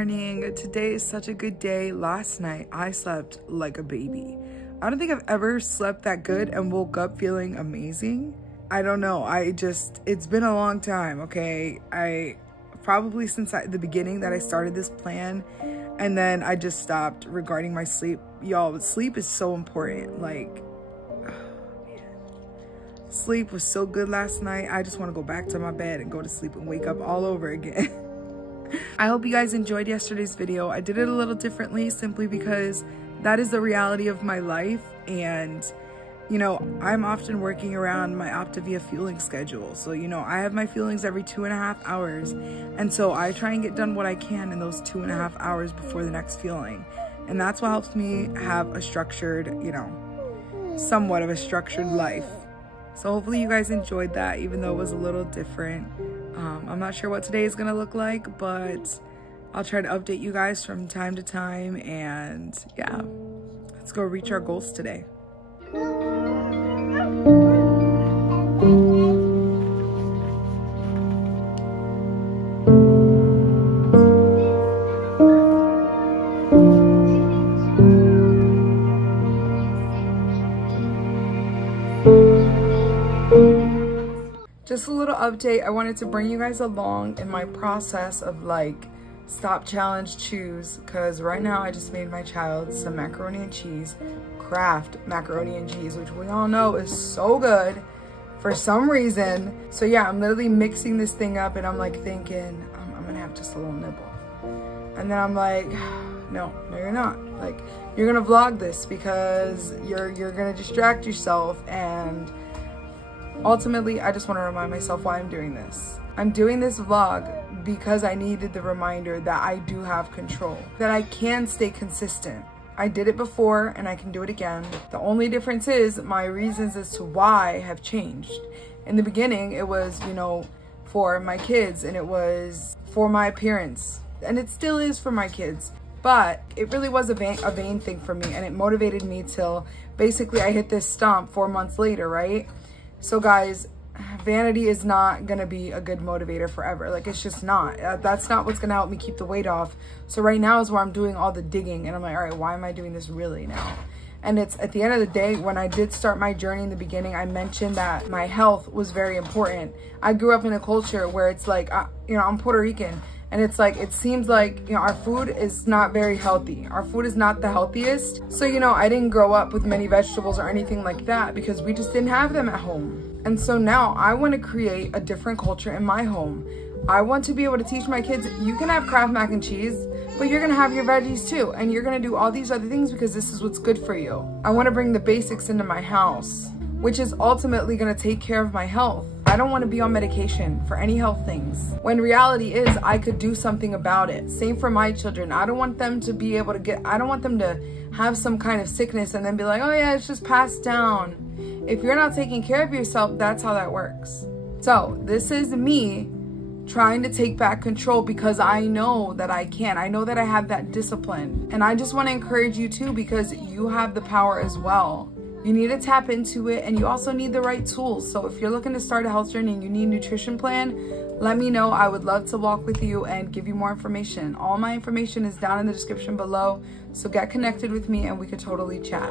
morning. Today is such a good day. Last night I slept like a baby. I don't think I've ever slept that good and woke up feeling amazing. I don't know, it's been a long time, okay? I probably since the beginning that I started this plan, and then I just stopped regarding my sleep. Y'all, sleep is so important. Like, oh man, sleep was so good last night. I just want to go back to my bed and go to sleep and wake up all over again. I hope you guys enjoyed yesterday's video. I did it a little differently simply because that is the reality of my life, and you know, I'm often working around my Optavia fueling schedule. So, you know, I have my fuelings every 2.5 hours. And so I try and get done what I can in those 2.5 hours before the next fueling. And that's what helps me have a structured, you know, somewhat of a structured life. So hopefully you guys enjoyed that, even though it was a little different. I'm not sure what today is gonna look like, but I'll try to update you guys from time to time. And yeah, let's go reach our goals today. Just a little update. I wanted to bring you guys along in my process of like stop, challenge, choose, because right now I just made my child some macaroni and cheese, Kraft macaroni and cheese, which we all know is so good for some reason. So yeah, I'm literally mixing this thing up and I'm like thinking I'm gonna have just a little nibble, and then I'm like, no you're not. Like, you're gonna vlog this because you're gonna distract yourself, and ultimately, I just want to remind myself why I'm doing this. I'm doing this vlog because I needed the reminder that I do have control, that I can stay consistent. I did it before and I can do it again. The only difference is my reasons as to why have changed. In the beginning, it was, you know, for my kids, and it was for my appearance, and it still is for my kids. But it really was a vain thing for me, and it motivated me till basically I hit this stomp 4 months later, right? So guys, vanity is not gonna be a good motivator forever. Like, it's just not. That's not what's gonna help me keep the weight off. So right now is where I'm doing all the digging, and I'm like, all right, why am I doing this really now? And it's at the end of the day, when I did start my journey in the beginning, I mentioned that my health was very important. I grew up in a culture where it's like, you know, I'm Puerto Rican. And it's like, it seems like, you know, our food is not very healthy. Our food is not the healthiest. So, you know, I didn't grow up with many vegetables or anything like that because we just didn't have them at home. And so now I want to create a different culture in my home. I want to be able to teach my kids, you can have Kraft mac and cheese, but you're going to have your veggies too. And you're going to do all these other things because this is what's good for you. I want to bring the basics into my house, which is ultimately going to take care of my health. I don't want to be on medication for any health things, when reality is I could do something about it. Same for my children. I don't want them to be able to I don't want them to have some kind of sickness and then be like, oh yeah, it's just passed down. If you're not taking care of yourself, that's how that works. So this is me trying to take back control because I know that I can. I know that I have that discipline. And I just want to encourage you too, because you have the power as well. You need to tap into it, and you also need the right tools. So if you're looking to start a health journey and you need a nutrition plan, let me know. I would love to walk with you and give you more information. All my information is down in the description below. So get connected with me and we could totally chat.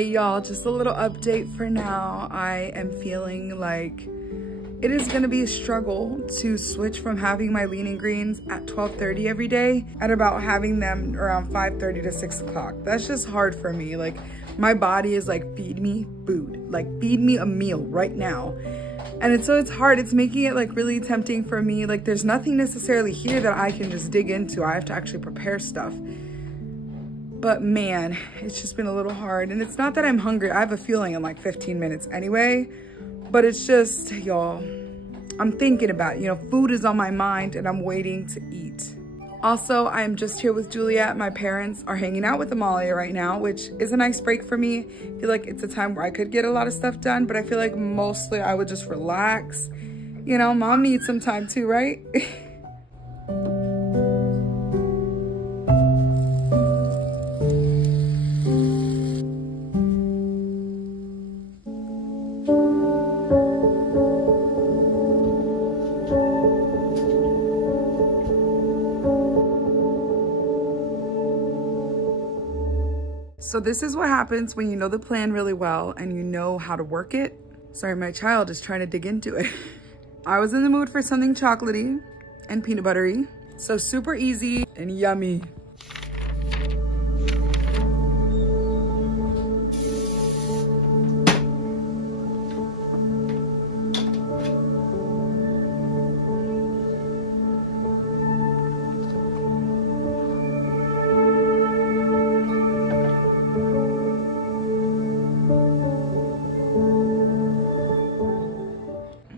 Y'all, just a little update for now. I am feeling like it is going to be a struggle to switch from having my lean and greens at 12:30 every day at about having them around 5:30 to 6 o'clock. That's just hard for me. Like, my body is like, feed me food, like feed me a meal right now. And it's hard. It's making it like really tempting for me. Like, there's nothing necessarily here that I can just dig into. I have to actually prepare stuff. But man, it's just been a little hard. And it's not that I'm hungry. I have a feeling in like 15 minutes anyway. But it's just, y'all, I'm thinking about it. You know, food is on my mind and I'm waiting to eat. Also, I'm just here with Juliet. My parents are hanging out with Amalia right now, which is a nice break for me. I feel like it's a time where I could get a lot of stuff done, but I feel like mostly I would just relax. You know, mom needs some time too, right? So this is what happens when you know the plan really well and you know how to work it. Sorry, my child is trying to dig into it. I was in the mood for something chocolatey and peanut buttery. So super easy and yummy.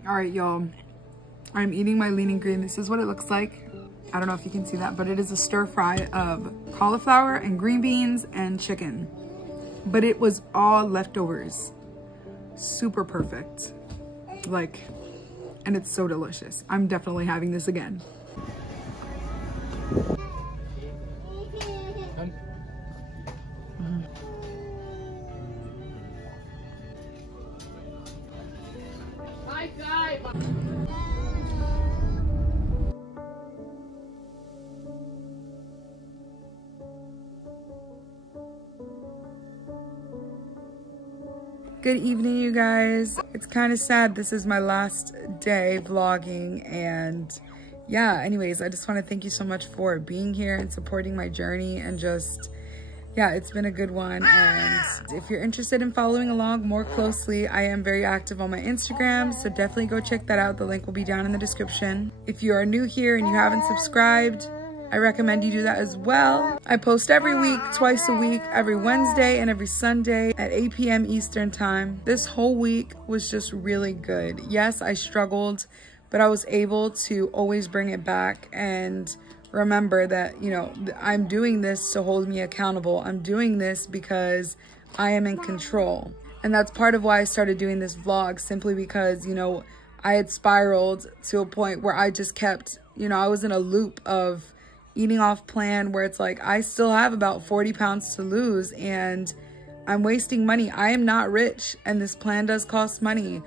All right, y'all, I'm eating my lean and green. This is what it looks like. I don't know if you can see that, but it is a stir fry of cauliflower and green beans and chicken. But it was all leftovers. Super perfect. Like, and it's so delicious. I'm definitely having this again. Good evening, you guys. It's kind of sad this is my last day vlogging, and yeah, anyways, I just want to thank you so much for being here and supporting my journey, and just, yeah, it's been a good one. And if you're interested in following along more closely, I am very active on my Instagram, so definitely go check that out. The link will be down in the description. If you are new here and you haven't subscribed, I recommend you do that as well. I post every week, twice a week, every Wednesday and every Sunday at 8 p.m. Eastern time. This whole week was just really good. Yes, I struggled, but I was able to always bring it back and remember that, you know, I'm doing this to hold me accountable. I'm doing this because I am in control. And that's part of why I started doing this vlog, simply because, you know, I had spiraled to a point where I just kept, you know, I was in a loop of eating off plan where it's like I still have about 40 pounds to lose and I'm wasting money. I am not rich and this plan does cost money.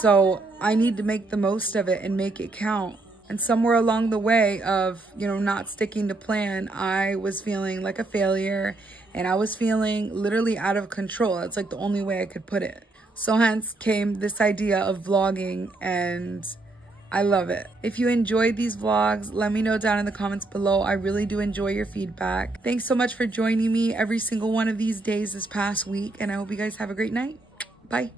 So I need to make the most of it and make it count. And somewhere along the way of, you know, not sticking to plan, I was feeling like a failure and I was feeling literally out of control. That's like the only way I could put it. So hence came this idea of vlogging, and I love it. If you enjoyed these vlogs, let me know down in the comments below. I really do enjoy your feedback. Thanks so much for joining me every single one of these days this past week, and I hope you guys have a great night. Bye.